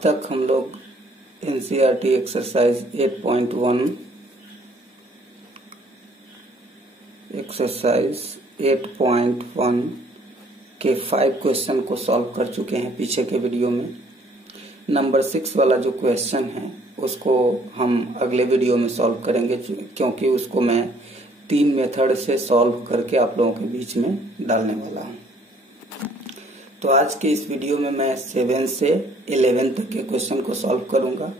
अब तक हम लोग एनसीईआरटी एक्सरसाइज 8.1 के 5 क्वेश्चन को सॉल्व कर चुके हैं पीछे के वीडियो में। नंबर 6 वाला जो क्वेश्चन है उसको हम अगले वीडियो में सॉल्व करेंगे, क्योंकि उसको मैं 3 मेथड से सॉल्व करके आप लोगों के बीच में डालने वाला हूं। तो आज के इस वीडियो में मैं 7 से 11 तक के क्वेश्चन को सॉल्व करूंगा,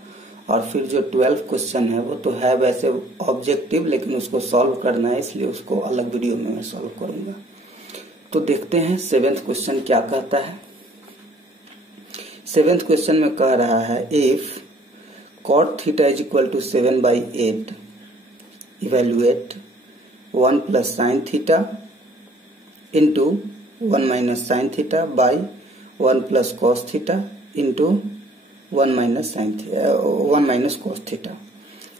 और फिर जो 12 क्वेश्चन है वो तो है वैसे ऑब्जेक्टिव, लेकिन उसको सॉल्व करना है, इसलिए उसको अलग वीडियो में मैं सॉल्व करूंगा। तो देखते हैं 7th क्वेश्चन क्या कहता है। 7th क्वेश्चन में कह रहा है if cot theta is equal to 7/8 evaluate 1 plus sine theta into 1 minus sine theta by 1 plus cos theta into 1 minus cos theta.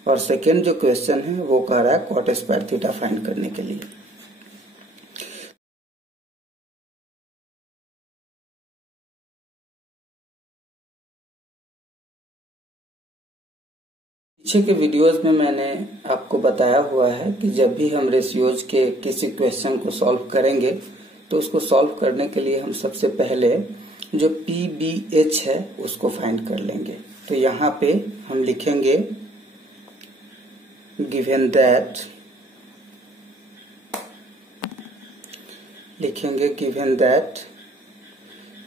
और सेकेंड जो क्वेश्चन है वो कह रहा है कॉट स्क्वायर थीटा फाइंड करने के लिए। पीछे के वीडियोस में मैंने आपको बताया हुआ है कि जब भी हम रेशियोज के किसी क्वेश्चन को सॉल्व करेंगे तो उसको सॉल्व करने के लिए हम सबसे पहले जो PBH है उसको फाइंड कर लेंगे। तो यहाँ पे हम लिखेंगे गिवन दैट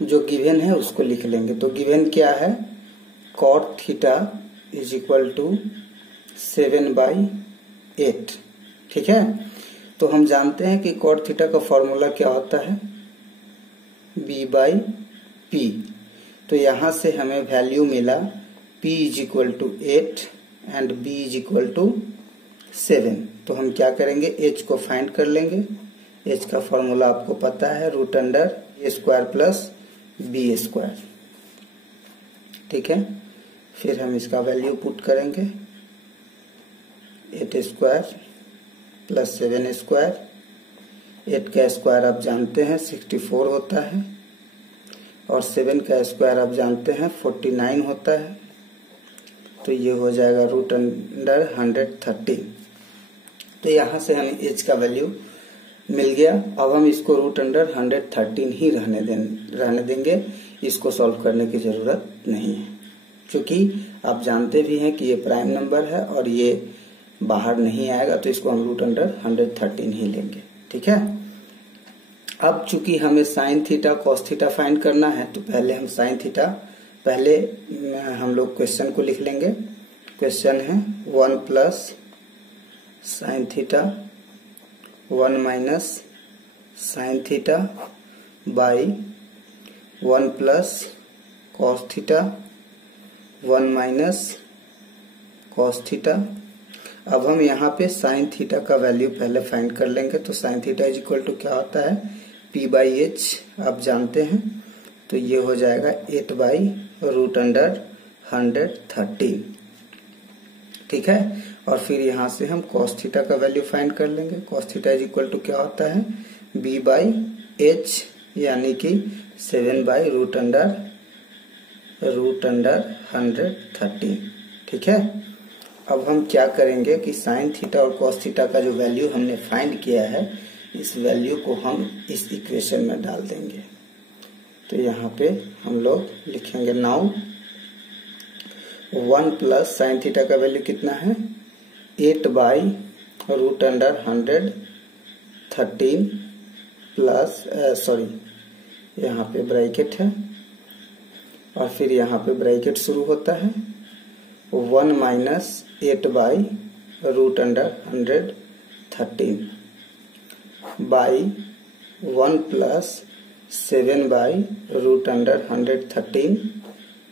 जो गिवन है उसको लिख लेंगे। तो गिवन क्या है, cot theta is equal to 7/8। ठीक है, तो हम जानते हैं कि कॉट थीटा का फॉर्मूला क्या होता है, B/P। तो यहां से हमें वैल्यू मिला P is equal to 8 and B is equal to 7। तो हम क्या करेंगे, H को फाइंड कर लेंगे। H का फॉर्मूला आपको पता है, √A² प्लस B²। ठीक है, फिर हम इसका वैल्यू पुट करेंगे 8² प्लस 7²। 8 का स्क्वायर आप जानते हैं 64 होता है, और 7 का स्क्वायर आप जानते हैं 49 होता है। तो ये हो जाएगा √113। तो यहां से हमें h का वैल्यू मिल गया। अब हम इसको √113 ही रहने देंगे, इसको सॉल्व करने की जरूरत नहीं है, क्योंकि आप जानते भी हैं कि ये प्राइम नंबर है और ये बाहर नहीं आएगा, तो इसको हम √113 ही लेंगे। ठीक है, अब चूंकि हमें sine theta cos theta find करना है, तो पहले हम साइन थीटा पहले हम लोग क्वेश्चन को लिख लेंगे। क्वेश्चन है 1 plus sine theta 1 minus sine theta by 1 plus cos theta 1 minus cos theta. अब हम यहाँ पे साइन थीटा का वैल्यू पहले फाइंड कर लेंगे। तो sine theta is equal to क्या होता है, P/H आप जानते हैं। तो ये हो जाएगा 8/√113। ठीक है, और फिर यहाँ से हम कॉस थीटा का वैल्यू फाइंड कर लेंगे। Cos theta is equal to क्या होता है, B/H यानी कि 7/√113। ठीक है, अब हम क्या करेंगे कि साइन थीटा और कॉस थीटा का जो वैल्यू हमने फाइंड किया है, इस वैल्यू को हम इस इक्वेशन में डाल देंगे। तो यहाँ पे हम लोग लिखेंगे नाउ 1 प्लस साइन थीटा का वैल्यू कितना है, 8/√113 प्लस यहाँ पे ब्रैकेट है और फिर यहाँ पे ब्रैकेट शुरू होता है 1 माइनस 8/√113 बाई 1 प्लस 7/√113।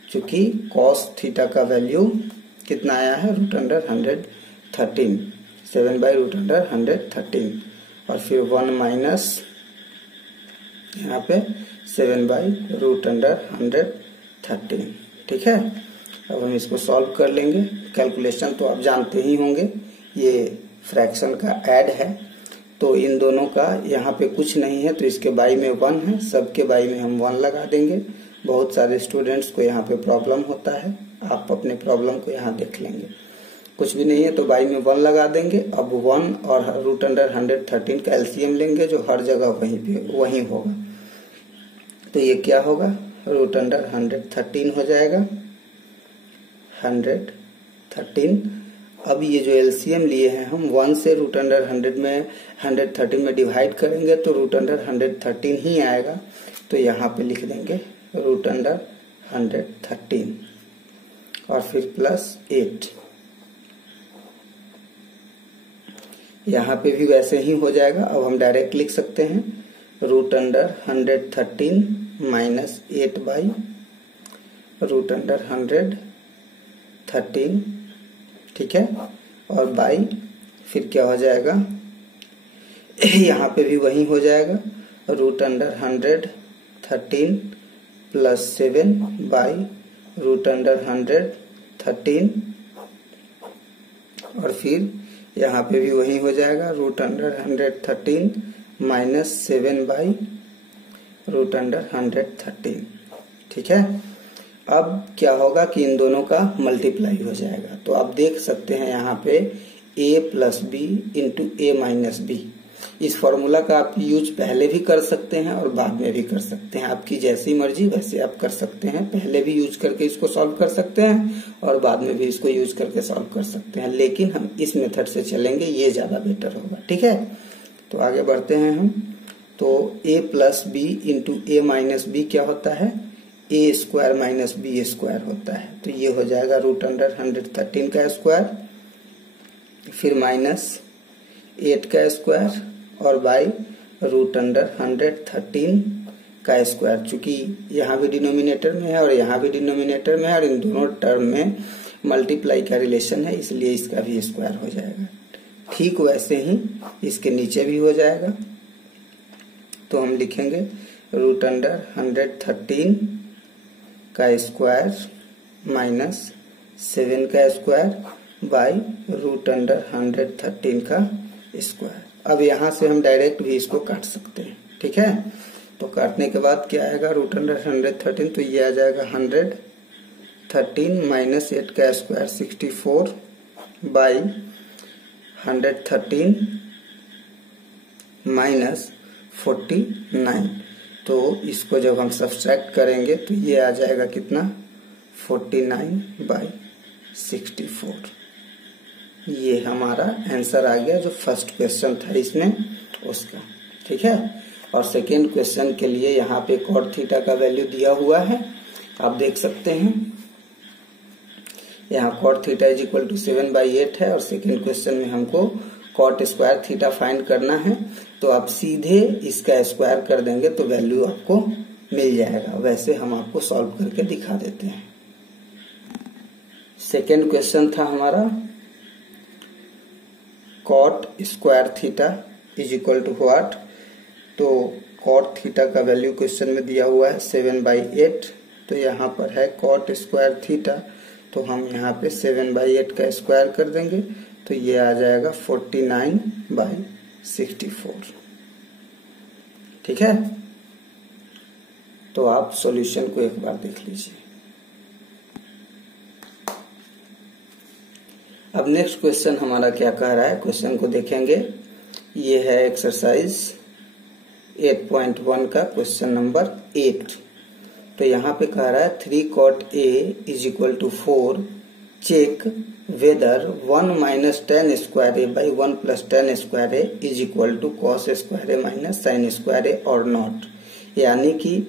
चूंकि कॉस थीटा का वैल्यू कितना आया है, √113, 7/√113, और फिर 1 माइनस यहाँ पे 7/√113। ठीक है, अब हम इसको सॉल्व कर लेंगे। कैलकुलेशन तो आप जानते ही होंगे, ये फ्रैक्शन का ऐड है, तो इन दोनों का यहाँ पे कुछ नहीं है, तो इसके बाई में 1 है, सबके बाई में हम 1 लगा देंगे बहुत सारे स्टूडेंट्स को यहाँ पे प्रॉब्लम होता है। आप अपने प्रॉब्लम को यहाँ देख लेंगे। कुछ भी नहीं है तो बाई में 1 लगा देंगे। अब 1 और √113 का एलसीएम लेंगे जो हर जगह वहीं होगा। तो ये क्या होगा, √113 हो जाएगा 113। अब ये जो एलसीएम लिए हैं हम 1 से √113 में डिवाइड करेंगे तो √113 ही आएगा। तो यहाँ पे लिख देंगे √113 और फिर +8। यहाँ पे भी वैसे ही हो जाएगा। अब हम डायरेक्ट लिख सकते हैं √113 माइनस 8 बाई √113, ठीक है, और बाई फिर क्या हो जाएगा, यहाँ पे भी वही हो जाएगा √113 + 7 बाई √113 और फिर यहाँ पे भी वही हो जाएगा √113 माइनस 7 बाई √113, ठीक है। अब क्या होगा कि इन दोनों का मल्टीप्लाई हो जाएगा। तो आप देख सकते हैं यहाँ पे a + b × a - b। इस फॉर्मूला का आप यूज पहले भी कर सकते हैं और बाद में भी कर सकते हैं, आपकी जैसी मर्जी वैसे आप कर सकते हैं। पहले भी यूज करके इसको सॉल्व कर सकते हैं और बाद में भी इसको यूज करके सॉल्व कर सकते हैं, लेकिन हम इस मेथड से चलेंगे, ये ज्यादा बेटर होगा, ठीक है। तो आगे बढ़ते हैं हम। तो a + b × a - b क्या होता है, a² - b² होता है। तो ये हो जाएगा √113 का स्क्वायर, फिर -8 का स्क्वायर और बाई √113 का स्क्वायर। चूंकि यहाँ भी डिनोमिनेटर में है और यहाँ भी डिनोमिनेटर में है और इन दोनों टर्म में मल्टीप्लाई का रिलेशन है, इसलिए इसका भी स्क्वायर हो जाएगा। ठीक वैसे ही इसके नीचे भी हो जाएगा। तो हम लिखेंगे √113 का स्क्वायर माइनस 7 का स्क्वायर बाई √113 का स्क्वायर। अब यहाँ से हम डायरेक्ट भी इसको काट सकते हैं, ठीक है। तो काटने के बाद क्या आएगा, √113, तो ये आ जाएगा 113 माइनस 8 का स्क्वायर 64 बाई 113 माइनस 49। तो इसको जब हम सब्सट्रैक्ट करेंगे तो ये आ जाएगा कितना, 49/64। ये हमारा आंसर आ गया जो फर्स्ट क्वेश्चन था इसमें उसका, ठीक है। और सेकेंड क्वेश्चन के लिए यहाँ पे cot थीटा का वैल्यू दिया हुआ है, आप देख सकते हैं। यहाँ cot थीटा = 7/8 है और सेकेंड क्वेश्चन में हमको cot स्क्वायर थीटा फाइंड करना है। तो आप सीधे इसका स्क्वायर कर देंगे तो वैल्यू आपको मिल जाएगा। वैसे हम आपको सॉल्व करके दिखा देते हैं। सेकेंड क्वेश्चन था हमारा cot स्क्वायर थीटा = व्हाट। तो cot थीटा का वैल्यू क्वेश्चन में दिया हुआ है 7/8। तो यहाँ पर है cot स्क्वायर थीटा, तो हम यहाँ पे 7/8 का स्क्वायर कर देंगे तो ये आ जाएगा 49/64, ठीक है। तो आप सॉल्यूशन को एक बार देख लीजिए। अब नेक्स्ट क्वेश्चन हमारा क्या कह रहा है, क्वेश्चन को देखेंगे। ये है एक्सरसाइज 8.1 का क्वेश्चन नंबर 8। तो यहाँ पे कह रहा है 3 cot A = 4, check whether 1 - tan square A by 1 + tan square A = cos square A - sin square A और नॉट। यानी कि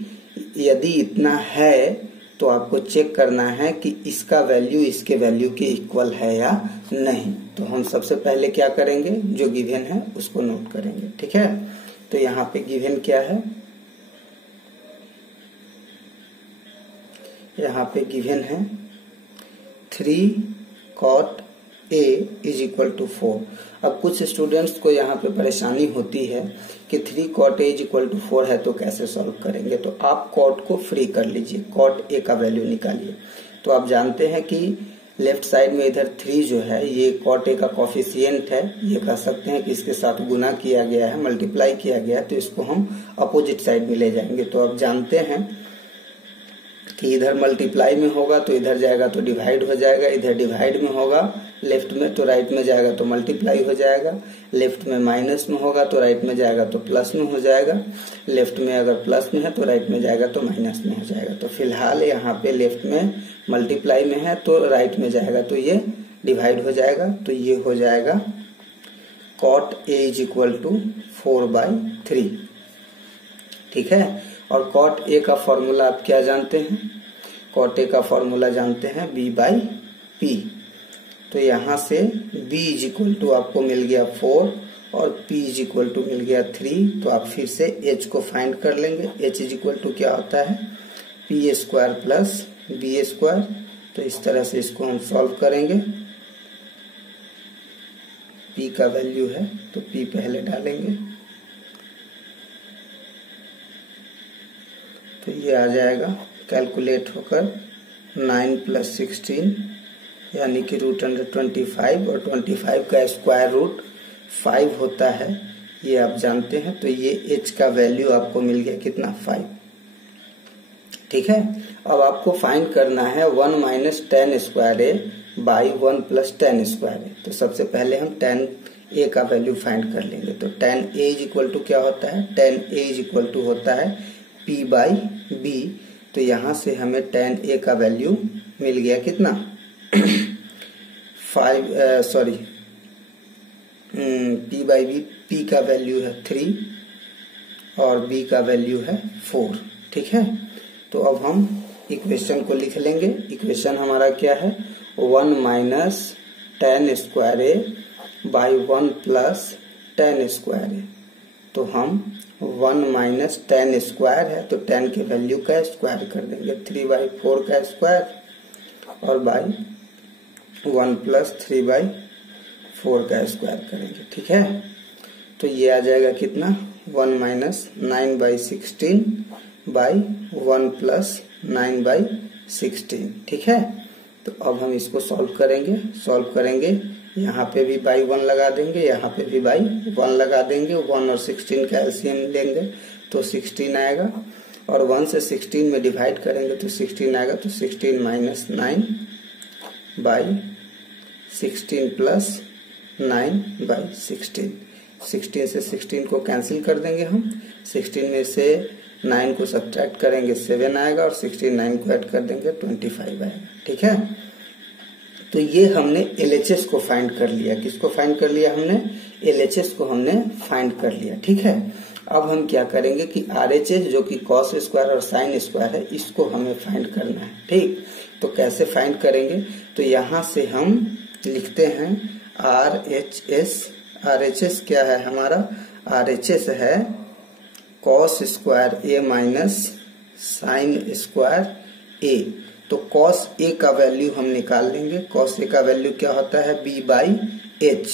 यदि इतना है तो आपको चेक करना है कि इसका वैल्यू इसके वैल्यू के इक्वल है या नहीं। तो हम सबसे पहले क्या करेंगे, जो गिवन है उसको नोट करेंगे, ठीक है। तो यहाँ पे गिवन क्या है, यहाँ पे गिवन है 3 cot A = 4। अब कुछ स्टूडेंट्स को यहाँ पे परेशानी होती है कि 3 cot A = 4 है तो कैसे सॉल्व करेंगे। तो आप cot को फ्री कर लीजिए, cot A का वैल्यू निकालिए। तो आप जानते हैं कि लेफ्ट साइड में इधर 3 जो है ये cot A का कॉफिशिएंट है, ये कह सकते हैं कि इसके साथ गुना किया गया है, मल्टीप्लाई किया गया है, तो इसको हम अपोजिट साइड में ले जाएंगे। तो आप जानते हैं कि इधर मल्टीप्लाई में होगा तो इधर जाएगा तो डिवाइड हो जाएगा, इधर डिवाइड में होगा लेफ्ट में तो राइट में जाएगा तो मल्टीप्लाई हो जाएगा, लेफ्ट में माइनस में होगा तो राइट में जाएगा तो प्लस में हो जाएगा, लेफ्ट में अगर प्लस में है तो राइट में जाएगा तो माइनस में हो जाएगा। तो फिलहाल यहाँ पे लेफ्ट में मल्टीप्लाई में है तो राइट में जाएगा तो ये डिवाइड हो जाएगा। तो ये हो जाएगा cot A is equal to 4/3। ठीक है, और cot A का फॉर्मूला आप क्या जानते हैं? cot A का फॉर्मूला जानते हैं B/P। तो यहां से B इज इक्वल टू आपको मिल गया 4 और P इज इक्वल टू मिल गया 3। तो आप फिर से H को फाइंड कर लेंगे। H इज इक्वल टू क्या होता है? P square plus B square. तो इस तरह से इसको हम सॉल्व करेंगे। P का वैल्यू है तो P पहले डालेंगे तो ये आ जाएगा कैलकुलेट होकर 9 + 16 यानी कि √25 और 25 का स्क्वायर रूट 5 होता है, ये आप जानते हैं। तो ये H का वैल्यू आपको मिल गया कितना? 5। ठीक है, अब आपको फाइंड करना है 1 - tan square A by 1 + tan square A। तो सबसे पहले हम tan A का वैल्यू फाइंड कर लेंगे। तो tan A is equal to क्या होता है? tan A is equal to होता है P/B। तो यहां से हमें tan A का वैल्यू मिल गया कितना? 5 P/B। P का वैल्यू है 3 और B का वैल्यू है 4। ठीक है, तो अब हम इक्वेशन को लिख लेंगे। इक्वेशन हमारा क्या है? 1 - tan square A by 1 + tan square A। तो हम 1 - tan स्क्वायर है तो tan के वैल्यू का स्क्वायर कर देंगे, 3/4 का स्क्वायर और बाई 1 + 3/4 का स्क्वायर करेंगे। ठीक है, तो ये आ जाएगा कितना? 1 - 9/16 बाई 1 + 9/16। ठीक है, तो अब हम इसको सॉल्व करेंगे। यहाँ पे भी बाई 1 लगा देंगे, यहाँ पे भी बाई 1 लगा देंगे। 1 और 16 का एलसीएम लेंगे तो 16 आएगा और 1 से 16 में डिवाइड करेंगे तो 16 आएगा। तो 16 - 9/16 + 9/16। 16 से 16 को कैंसिल कर देंगे हम। 16 में से 9 को सब्ट्रैक्ट करेंगे 7 आएगा और 16 9 को ऐड कर देंगे 25 आएगा। ठीक है, तो ये हमने LHS को फाइंड कर लिया। किसको फाइंड कर लिया हमने? LHS को हमने फाइंड कर लिया। ठीक है, अब हम क्या करेंगे कि RHS जो कि cos स्क्वायर और sin स्क्वायर है इसको हमें फाइंड करना है। ठीक, तो कैसे फाइंड करेंगे? तो यहां से हम लिखते हैं RHS। RHS क्या है हमारा? RHS है cos square A - sin square A। तो cos A का वैल्यू हम निकाल लेंगे। cos A का वैल्यू क्या होता है? B/H।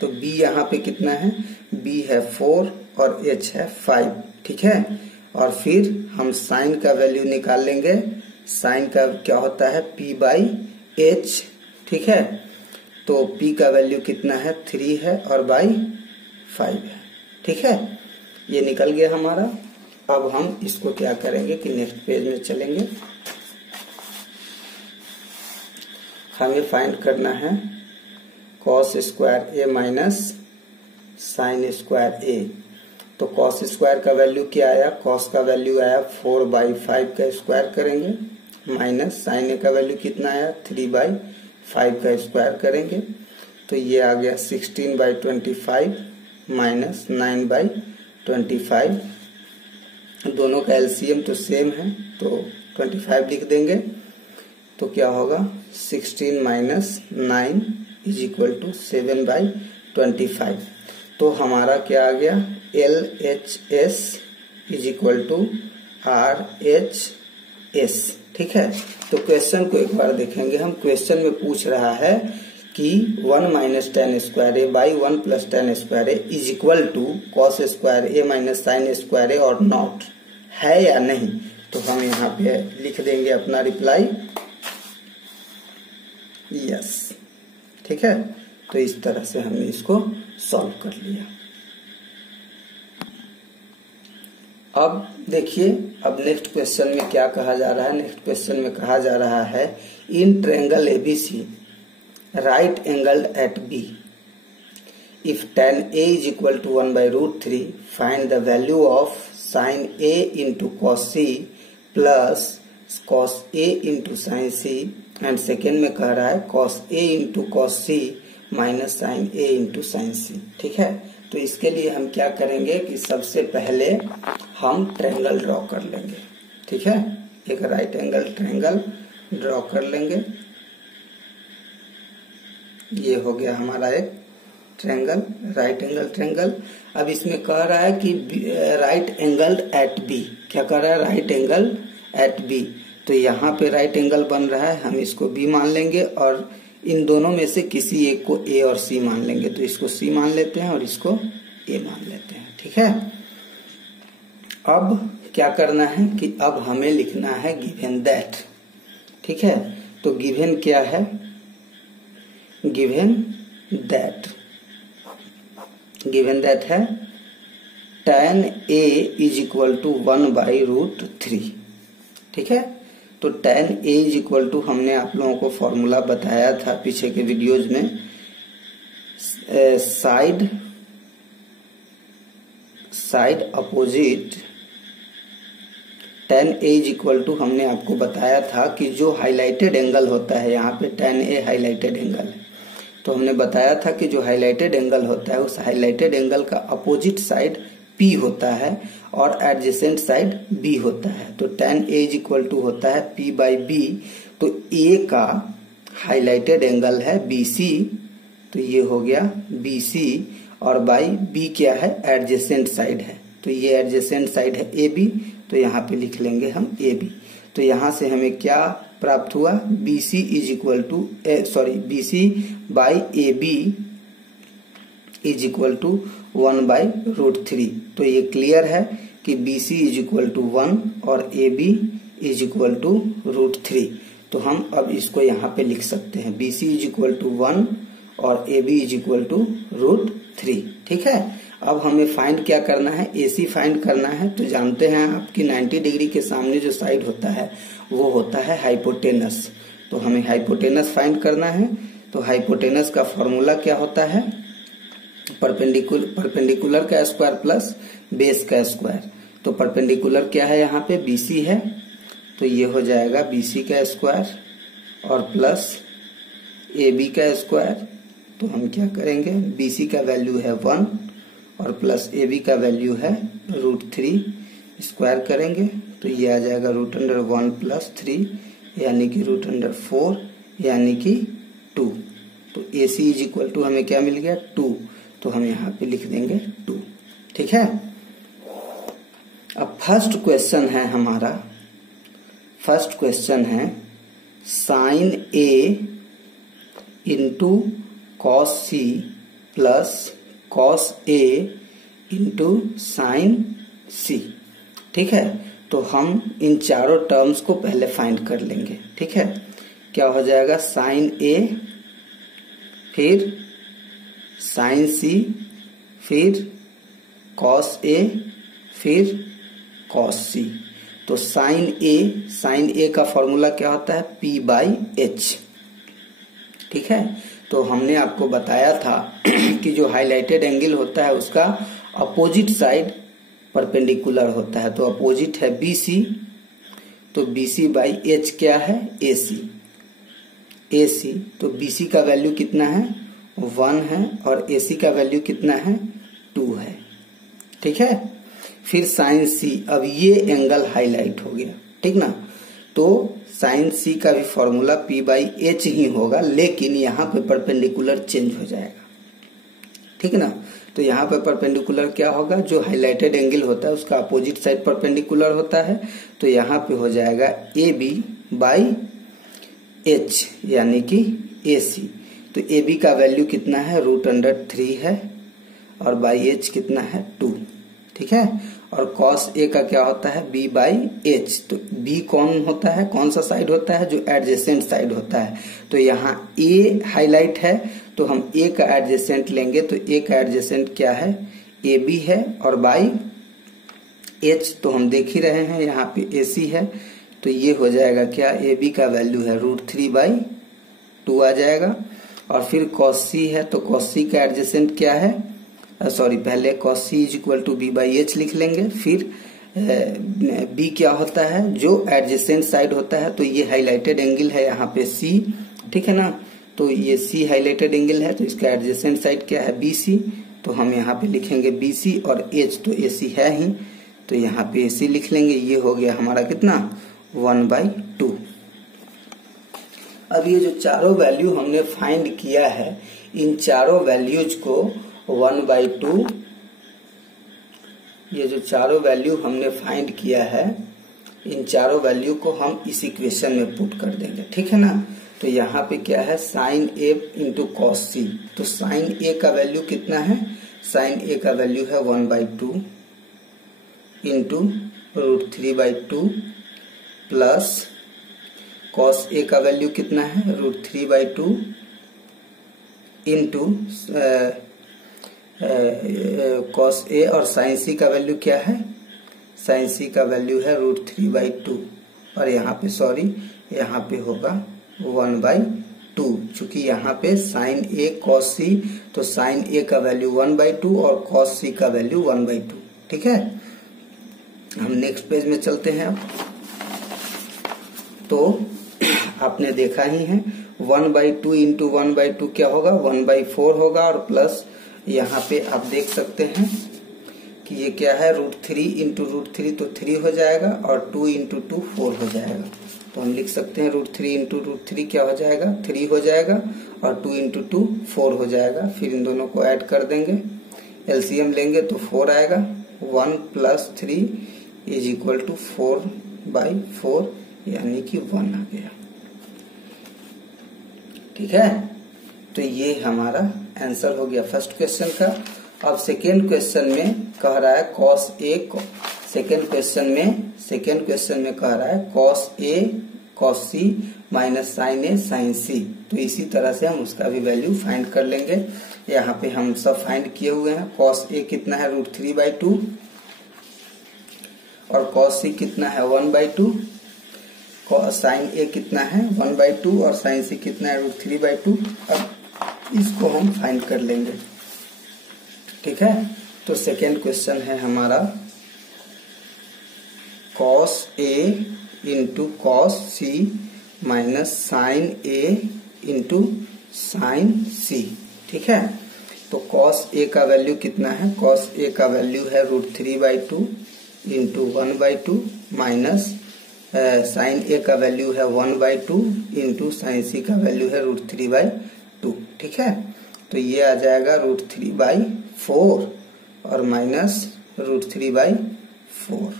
तो B यहाँ पे कितना है? B है 4 और H है 5। ठीक है, और फिर हम sin का वैल्यू निकाल लेंगे। sin का क्या होता है? P/H। ठीक है, तो P का वैल्यू कितना है? 3 है और बाई 5 है। ठीक है, ये निकल गया हमारा। अब हम इसको क्या करेंगे कि नेक्स्ट पेज में चलेंगे। हमें फाइंड करना है cos square A - sin square A। तो cos स्क्वायर का वैल्यू क्या आया? cos का वैल्यू आया 4/5 का स्क्वायर करेंगे माइनस sin A का वैल्यू कितना आया? 3/5 का स्क्वायर करेंगे। तो ये आ गया 16/25 माइनस 9/25। दोनों का एलसीएम तो सेम है तो 25 लिख देंगे। तो क्या होगा? 16 - 9 इज इक्वल टू 7/25। तो हमारा क्या आ गया? LHS is equal to RHS। ठीक है, तो क्वेश्चन को एक बार देखेंगे हम। क्वेश्चन में पूछ रहा है कि 1 - tan square A by 1 + tan square A is equal to cos square A - sin square A और नॉट है या नहीं। तो हम यहाँ पे लिख देंगे अपना रिप्लाई यस। ठीक है, तो इस तरह से हमने इसको सॉल्व कर लिया। अब देखिए, अब नेक्स्ट क्वेश्चन में क्या कहा जा रहा है। नेक्स्ट क्वेश्चन में कहा जा रहा है in triangle ABC right angled at B if tan A is equal to 1/√3 find the value of sin A into cos C plus cos A into sin C and second में कह रहा है cos A into cos C minus sin A into sin C। ठीक है, तो इसके लिए हम क्या करेंगे कि सबसे पहले हम ट्रायंगल ड्रॉ कर लेंगे। ठीक है, एक राइट एंगल ट्रायंगल ड्रॉ कर लेंगे। ये हो गया हमारा एक ट्रायंगल, राइट एंगल ट्रायंगल। अब इसमें कह रहा है कि राइट एंगल्ड एट बी, क्या कह रहा है, राइट एंगल एट बी। तो यहाँ पे राइट एंगल बन रहा है, हम इसको बी मान लेंगे और इन दोनों में से किसी एक को ए और सी मान लेंगे। तो इसको सी मान लेते हैं और इसको ए मान लेते हैं। ठीक है, अब क्या करना है कि अब हमें लिखना है गिवन दैट। ठीक है, तो गिवन क्या है, गिवन दैट है tan A is equal to 1/√3। ठीक है, तो tan A is equal to हमने आप लोगों को फॉर्मूला बताया था पीछे के वीडियोज में, side opposite tan A is equal to हमने आपको बताया था कि जो हाईलाइटेड एंगल होता है, यहाँ पे tan A हाईलाइटेड एंगल है, तो हमने बताया था कि जो हाईलाइटेड एंगल होता है उस हाईलाइटेड एंगल का अपोजिट साइड P होता है और एडजेसेंट साइड B होता है। तो tan A is equal to होता है P/B। तो A का हाईलाइटेड एंगल है BC, तो ये हो गया BC, और बाई B क्या है, एडजेसेंट साइड है, तो ये एडजेसेंट साइड है AB, तो यहाँ पे लिख लेंगे हम AB। तो यहाँ से हमें क्या प्राप्त हुआ, BC is equal to BC/AB is equal to 1/√3। तो ये क्लियर है कि BC इज इक्वल टू 1 और AB इज इक्वल टू √3। तो हम अब इसको यहाँ पे लिख सकते हैं, BC इज इक्वल टू 1 और AB इज इक्वल टू √3। ठीक है, अब हमें फाइंड क्या करना है, AC फाइंड करना है। तो जानते हैं आपकी 90 डिग्री के सामने जो साइड होता है वो होता है हाइपोटेनस। तो हमें हाइपोटेनस फाइंड करना है। तो हाइपोटेनस का फॉर्मूला क्या होता है, परपेंडिकुलर का स्क्वायर प्लस बेस का स्क्वायर। तो परपेंडिकुलर क्या है, यहाँ पे BC है, तो ये हो जाएगा BC का स्क्वायर और प्लस AB का स्क्वायर। तो हम क्या करेंगे, BC का वैल्यू है 1 और प्लस AB का वैल्यू है √3, स्क्वायर करेंगे तो ये आ जाएगा √1 + 3 यानी कि √4 यानी कि 2। तो AC इज इक्वल टू हमें क्या मिल गया, 2। तो हम यहाँ पे लिख देंगे 2। ठीक है, अब फर्स्ट क्वेश्चन है हमारा, फर्स्ट क्वेश्चन है sin A into cos C plus cos A into sin C। ठीक है, तो हम इन चारों टर्म्स को पहले फाइंड कर लेंगे। ठीक है, क्या हो जाएगा, sin A फिर sin C फिर cos A फिर cos C। तो sin A का फॉर्मूला क्या होता है, P/H। ठीक है, तो हमने आपको बताया था कि जो हाईलाइटेड एंगल होता है उसका अपोजिट साइड परपेंडिकुलर होता है। तो अपोजिट है BC, तो BC/H क्या है, AC। तो BC का वैल्यू कितना है, 1 है और AC का वैल्यू कितना है, 2 है। ठीक है, फिर sin C, अब ये एंगल हाईलाइट हो गया। ठीक ना, तो sin C का भी फॉर्मूला P/H ही होगा, लेकिन यहाँ पे परपेंडिकुलर चेंज हो जाएगा। ठीक ना, तो यहाँ पे परपेंडिकुलर क्या होगा, जो हाईलाइटेड एंगल होता है उसका अपोजिट साइड परपेंडिकुलर होता है। तो यहाँ पे हो जाएगा AB/H यानी कि AC। तो AB का वैल्यू कितना है, √3 है और बाई H कितना है, 2। ठीक है, और cos A का क्या होता है, B/H। तो B कौन होता है, कौन सा साइड होता है, जो एडजेसेंट साइड होता है। तो यहाँ A हाईलाइट है तो हम A का एडजेसेंट लेंगे। तो A का एडजेसेंट क्या है, AB है और बाई एच तो हम देख ही रहे हैं, यहाँ पे AC है, तो ये हो जाएगा क्या, AB का वैल्यू है √3/2 आ जाएगा। और फिर cos C है, तो cos C का एडजेसेंट क्या है, सॉरी पहले cos C = B/H लिख लेंगे। फिर B क्या होता है, जो एडजेसेंट साइड होता है, तो ये हाईलाइटेड एंगल है यहाँ पे C, ठीक है ना। तो ये C हाईलाइटेड एंगल है, तो इसका एडजेसेंट साइड क्या है, BC, तो हम यहाँ पे लिखेंगे BC। और H तो AC है ही, तो यहाँ पे AC लिख लेंगे। ये हो गया हमारा कितना, 1/2। अब ये जो चारों वैल्यू हमने फाइंड किया है, इन चारों वैल्यूज को 1/2, ये जो चारों वैल्यू हमने फाइंड किया है, इन चारों वैल्यू को हम इस इक्वेशन में पुट कर देंगे, ठीक है ना। तो यहाँ पे क्या है, sin A × cos C, तो sin A का वैल्यू कितना है, sin A का वैल्यू है 1/2 × √3/2 प्लस cos A का वैल्यू कितना है, √3/2 इंटू cos A, और sin C का वैल्यू क्या है, sin C का वैल्यू है √3/2, और यहाँ पे सॉरी यहाँ पे होगा 1/2, चूंकि यहाँ पे sin A cos C, तो sin A का वैल्यू 1/2 और cos C का वैल्यू 1/2, ठीक है। हम नेक्स्ट पेज में चलते हैं। अब तो आपने देखा ही है 1/2 इंटू 1/2 क्या होगा, 1/4 होगा, और प्लस यहाँ पे आप देख सकते हैं कि ये क्या है, √3 इंटू √3 तो 3 हो जाएगा, और 2 इंटू 2 4 हो जाएगा। तो हम लिख सकते हैं √3 इंटू √3 क्या हो जाएगा, 3 हो जाएगा, और 2 इंटू 2 4 हो जाएगा। फिर इन दोनों को ऐड कर देंगे, एलसीएम लेंगे तो 4 आएगा। 1 + 3 = 4/4, यानी कि 1 आ गया, ठीक है। तो ये हमारा आंसर हो गया फर्स्ट क्वेश्चन का। अब सेकेंड क्वेश्चन में कह रहा है cos A, सेकेंड क्वेश्चन में कह रहा है cos A cos C minus sin A sin C। तो इसी तरह से हम उसका भी वैल्यू फाइंड कर लेंगे। यहाँ पे हम सब फाइंड किए हुए हैं। cos A कितना है, √3/2, और cos C कितना है, 1/2, sin A कितना है, 1/2, और sin C कितना है, √3/2। अब इसको हम फाइंड कर लेंगे, ठीक है। तो सेकेंड क्वेश्चन है हमारा cos A × cos C minus sin A × sin C, ठीक है। तो cos A का वैल्यू कितना है, cos A का वैल्यू है √3/2 × 1/2 माइनस sin A का वैल्यू है 1/2 × sin C का वैल्यू है √3/2, ठीक है। तो ये आ जाएगा √3/4 और माइनस √3/4।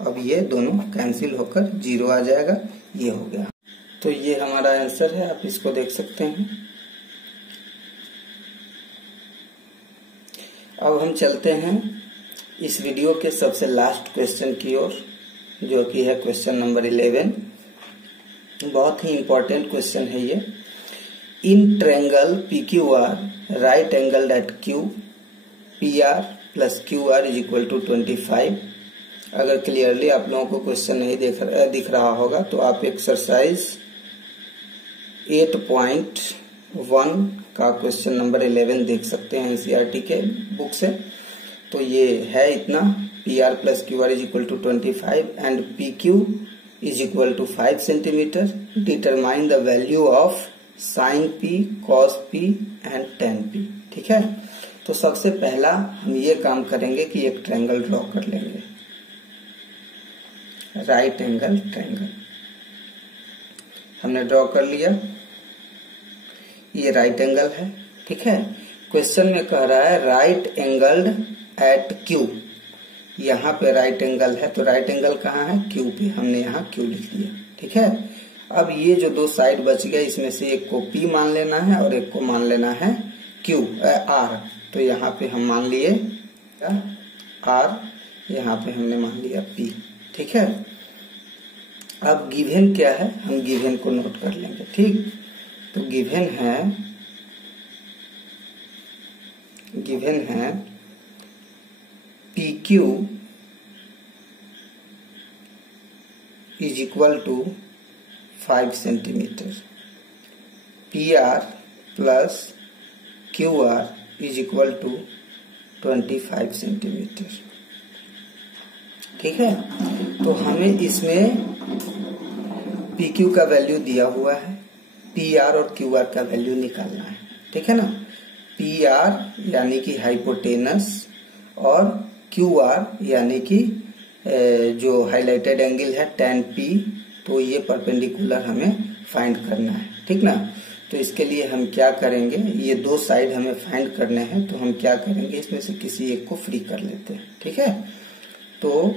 अब ये दोनों कैंसिल होकर 0 आ जाएगा, ये हो गया। तो ये हमारा आंसर है, आप इसको देख सकते हैं। अब हम चलते हैं इस वीडियो के सबसे लास्ट क्वेश्चन की ओर, जो कि है क्वेश्चन नंबर 11। बहुत ही इंपॉर्टेंट क्वेश्चन है ये। In triangle PQR right angle at Q, PR + QR = 25। अगर क्लियरली आप लोगों को क्वेश्चन नहीं दिख रहा होगा तो आप एक्सरसाइज 8.1 का क्वेश्चन नंबर 11 देख सकते हैं NCERT के बुक से। तो ये है इतना, PR + QR = 25 and PQ = 5 centimetre. Determine the value of sin P, cos P and tan P, ठीक है। तो सबसे पहला हम ये काम करेंगे कि एक ट्रायंगल ड्रॉ कर लेंगे, राइट एंगल ट्रायंगल हमने ड्रॉ कर लिया। ये राइट एंगल है, ठीक है। क्वेश्चन में कह रहा है राइट एंगल्ड एट Q। यहाँ पे राइट एंगल है, तो राइट एंगल कहाँ है, Q पे। हमने यहाँ Q लिख दिया, ठीक है। अब ये जो दो साइड बच गए, इसमें से एक को P मान लेना है और एक को मान लेना है R। तो यहाँ पे हम मान लिए R, यहाँ पे हमने मान लिया P, ठीक है। अब गिवन क्या है, हम गिवन को नोट कर लेंगे, ठीक। तो गिवन है PQ is equal to 5 centimetre, PR plus QR is equal to 25 centimetre. ठीक है, तो हमें इसमें PQ का वैल्यू दिया हुआ है, PR और QR का वैल्यू निकालना है। ठीक है ना, PR यानी कि हाइपोटेनस और QR यानी कि जो हाइलाइटेड एंगल है tan P, तो ये परपेंडिकुलर हमें फाइंड करना है। ठीक ना, तो इसके लिए हम क्या करेंगे, ये दो साइड हमें फाइंड करने हैं, तो हम क्या करेंगे, इसमें से किसी एक को फ्री कर लेते हैं। ठीक है, तो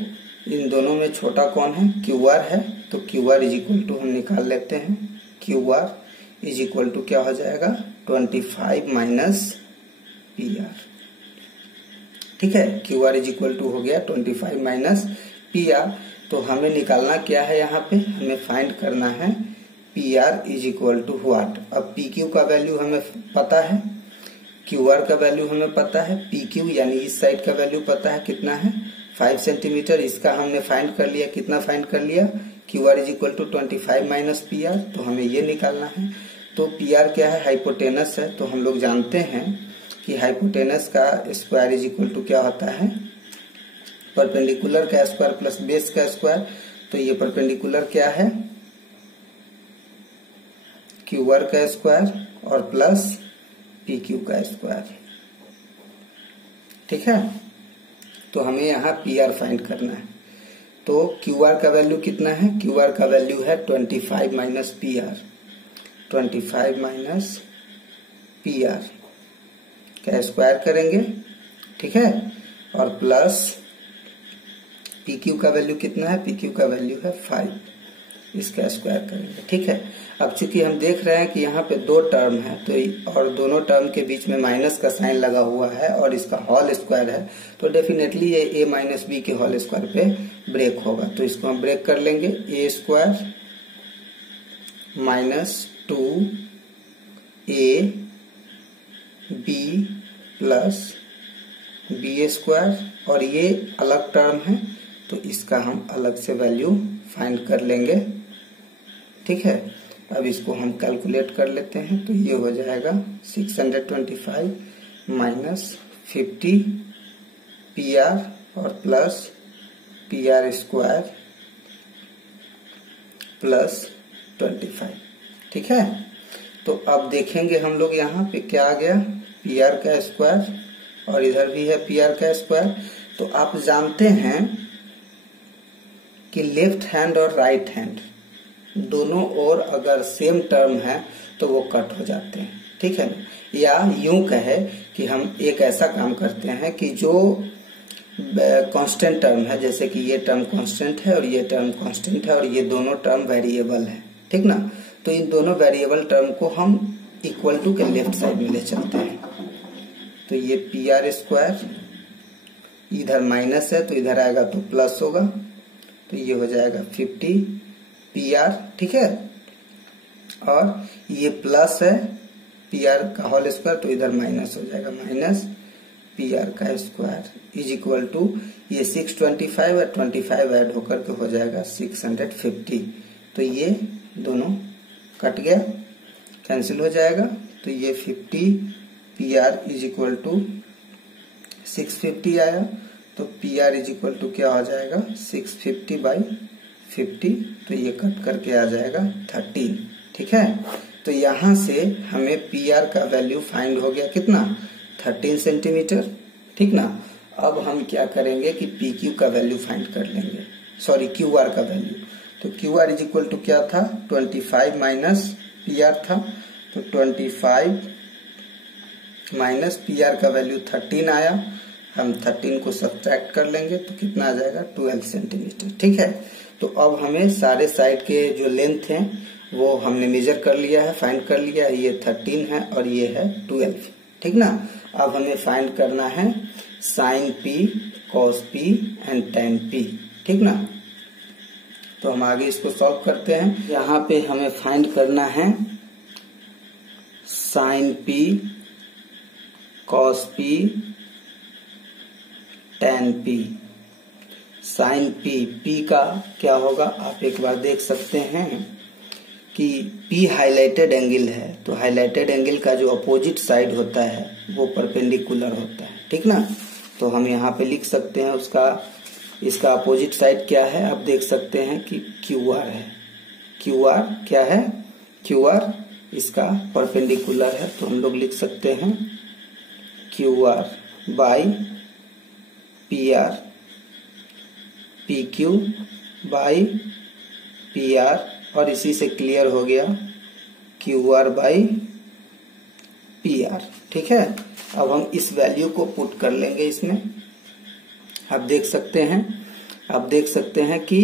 इन दोनों में छोटा कौन है, QR है, तो QR इज इक्वल टू हम निकाल लेते हैं, QR इज इक्वल टू क्या हो जाएगा 25 माइनस PR। ठीक है, QR इज इक्वल टू हो गया 25 माइनस PR। तो हमें निकालना क्या है, यहाँ पे हमें फाइंड करना है PR is equal to what. अब PQ का वैल्यू हमें पता है, QR का वैल्यू हमें पता है, PQ यानी इस साइड का वैल्यू पता है कितना है 5 सेंटीमीटर, इसका हमने फाइंड कर लिया। कितना फाइंड कर लिया, QR is equal to 25 minus PR, तो हमें ये निकालना है। तो PR क्या है, हाइपोटेनस है, तो हम लोग जानते हैं कि हाइपोटेनस का स्क्वायर इज इक्वल टू क्या होता है, परपेंडिकुलर का स्क्वायर प्लस बेस का स्क्वायर। तो ये परपेंडिकुलर क्या है, QR का स्क्वायर और प्लस PQ का स्क्वायर। ठीक है, तो हमें यहाँ PR फाइंड करना है। तो QR का वैल्यू कितना है, QR का वैल्यू है 25 माइनस PR, 25 माइनस PR का स्क्वायर करेंगे। ठीक है, और प्लस PQ का वैल्यू कितना है, PQ का वैल्यू है 5, इसका स्क्वायर करेंगे। ठीक है, अब चूंकि हम देख रहे हैं कि यहाँ पे दो टर्म है, तो और दोनों टर्म के बीच में माइनस का साइन लगा हुआ है और इसका होल स्क्वायर है, तो डेफिनेटली ये A माइनस बी के होल स्क्वायर पे ब्रेक होगा। तो इसको हम ब्रेक कर लेंगे, A square minus 2AB plus B square, और ये अलग टर्म है तो इसका हम अलग से वैल्यू फाइंड कर लेंगे। ठीक है, अब इसको हम कैलकुलेट कर लेते हैं, तो ये हो जाएगा 625 माइनस 50 PR और प्लस PR स्क्वायर प्लस 25। ठीक है, तो अब देखेंगे हम लोग यहाँ पे क्या आ गया, PR का स्क्वायर और इधर भी है PR का स्क्वायर। तो आप जानते हैं कि लेफ्ट हैंड और राइट हैंड दोनों ओर अगर सेम टर्म है तो वो कट हो जाते हैं। ठीक है, या यूं कहे कि हम एक ऐसा काम करते हैं कि जो कांस्टेंट टर्म है, जैसे कि ये टर्म कांस्टेंट है और ये टर्म कांस्टेंट है और ये दोनों टर्म वेरिएबल है। ठीक ना, तो इन दोनों वेरिएबल टर्म को हम इक्वल टू के लेफ्ट साइड में ले चलते हैं। तो ये PR स्क्वायर, इधर माइनस है तो इधर आएगा तो प्लस होगा, तो ये हो जाएगा 50 PR। ठीक है, और ये प्लस है PR का होल स्क्वायर, तो इधर माइनस हो जाएगा, माइनस PR का स्क्वायर इज इक्वल टू ये 625 और 25 ऐड होकर के हो जाएगा 650। तो ये दोनों कट गया, कैंसिल हो जाएगा, तो ये 50 PR इज इक्वल टू 650 आया, तो PR इज इक्वल टू क्या हो जाएगा 650 बाई 50, तो ये कट करके आ जाएगा 13। ठीक है, तो यहां से हमें PR का वैल्यू फाइंड हो गया कितना, 13 सेंटीमीटर। ठीक ना, अब हम क्या करेंगे कि PQ का वैल्यू फाइंड कर लेंगे, सॉरी QR का वैल्यू। तो QR इज इक्वल टू क्या था, 25 माइनस PR था, तो 25 माइनस PR का वैल्यू 13 आया, हम 13 को सब्ट्रैक्ट कर लेंगे तो कितना आ जाएगा 12 सेंटीमीटर। ठीक है, तो अब हमें सारे साइड के जो लेंथ हैं वो हमने मेजर कर लिया है, फाइंड कर लिया है, ये 13 है और ये है 12। ठीक ना, अब हमें फाइंड करना है sine P, cos P and tan P। ठीक ना, तो हम आगे इसको सॉल्व करते हैं। यहाँ पे हमें फाइंड करना है sine P, cos P, tan P। Sine P, P का क्या होगा आप एक बार देख सकते हैं कि पी हाईलाइटेड एंगल है, तो हाईलाइटेड एंगल का जो अपोजिट साइड होता है वो परपेंडिकुलर होता है, ठीक ना। तो हम यहाँ पे लिख सकते हैं उसका, इसका अपोजिट साइड क्या है आप देख सकते हैं कि क्यू आर है। क्यू आर क्या है, क्यू आर इसका परपेंडिकुलर है, तो हम लोग लिख सकते हैं Q R by P R, P Q by P R, और इसी से क्लियर हो गया Q R by P R, ठीक है। अब हम इस वैल्यू को पुट कर लेंगे इसमें। आप देख सकते हैं कि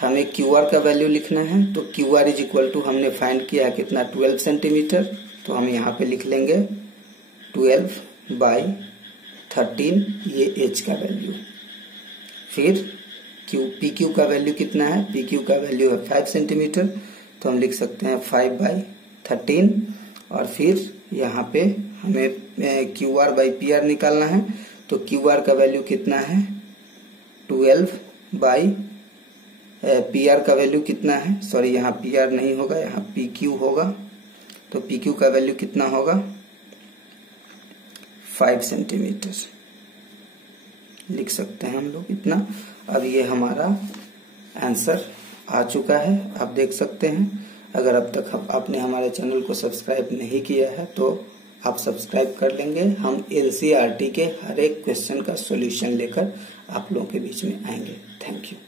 हमें क्यू आर का वैल्यू लिखना है, तो Q R is equal to हमने फाइंड किया है कितना 12 सेंटीमीटर, तो हम यहाँ पे लिख लेंगे 12 बाई 13 ये एच का वैल्यू। फिर पी क्यू का वैल्यू कितना है, पी क्यू का वैल्यू है 5 सेंटीमीटर, तो हम लिख सकते हैं 5 बाई 13, और फिर यहाँ पे हमें Q R by P R निकालना है, तो क्यू आर का वैल्यू कितना है 12 बाई पी आर का वैल्यू कितना है, सॉरी यहाँ पी आर नहीं होगा, यहाँ पी क्यू होगा, तो पी क्यू का वैल्यू कितना होगा 5 सेंटीमीटर लिख सकते हैं हम लोग इतना। अब ये हमारा आंसर आ चुका है, आप देख सकते हैं। अगर अब तक आपने हमारे चैनल को सब्सक्राइब नहीं किया है तो आप सब्सक्राइब कर लेंगे। हम एनसीईआरटी के हर एक क्वेश्चन का सॉल्यूशन लेकर आप लोगों के बीच में आएंगे। Thank you.